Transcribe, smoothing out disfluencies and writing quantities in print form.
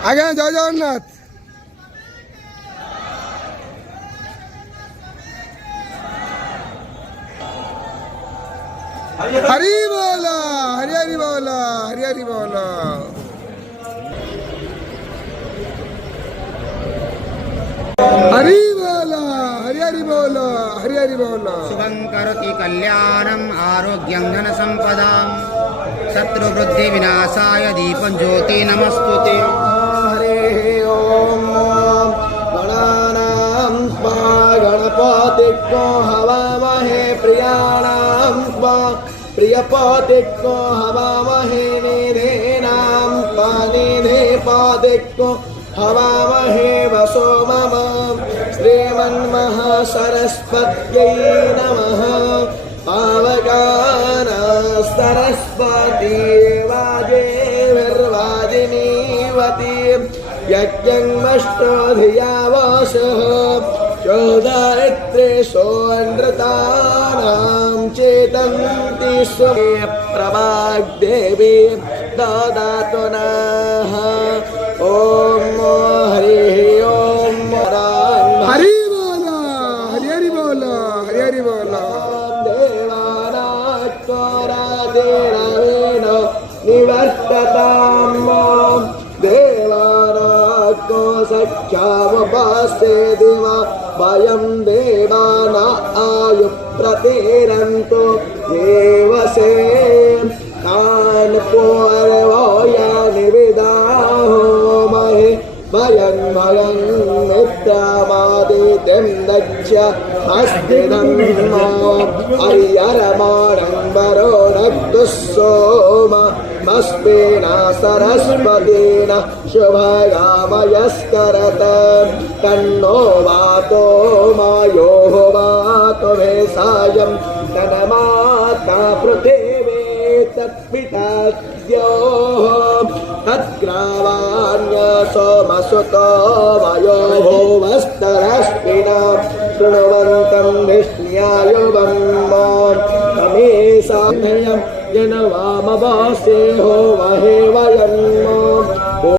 आगे जय जगन्नाथ। हरि बोला, हरि हरि बोला, हरि हरि बोला। हरि बोला, हरि हरि बोला, हरि हरि बोला। शुभं करोति कल्याणं आरोग्यं धन संपदां शत्रुवृद्धि विनाशाय दीपं ज्योति नमस्तुते। हरे ओम गणानां स्वा गणपतिको हवामहे प्रियाणां स्वा प्रियपतिको हवामहे निधीनां स्वा निधिपतिको हवामहे वसो मम श्रीमन्महासरस्वत्यै नमः। पावकानां सरस्वती वाजेर्वाजिनीवती यज्ञमष्टो धियावासः चोदयत्रेषो नृतानां चेतन्ति स्वमे प्रभाग्देवी ददातु नः। ओम हरि ओम हरि बोला, हरि हरि बोला, हरि हरि बोला। देवानात्वराजेन निवर्तताम् देवानात्को सख्यामुपास्ते दिवा वयं देवाना आयुप्रतिरन्तो देवसे तान् पूर्वोया निविदाहो महि भयं भयं मित्रमादित्यं दक्ष्य अस्तिनं हरिहरमाणं वरुणक्तु सोम मस्तेना सरस्वतेन शुभगामयस्करत तन्नो वातो मायोः वातो भेषायं तन्माता पृथिवी तत्पिता द्योः तद्ग्रावाण्यसोमसुतो वयो भुवस्तरश्विना शृण्वन्तं विष्ण्यायुवं तमेषां जनवामवासे हो महे वयम्